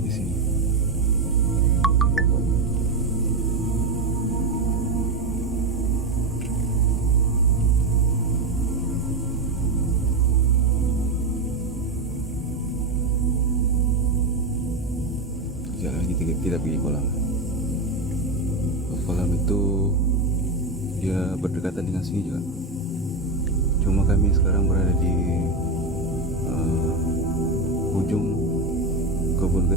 bunyi di sini. Sekejap lagi kita pergi kolam. Kolam itu dia berdekatan dengan sini juga. Cuma kami sekarang berada di ujung kebun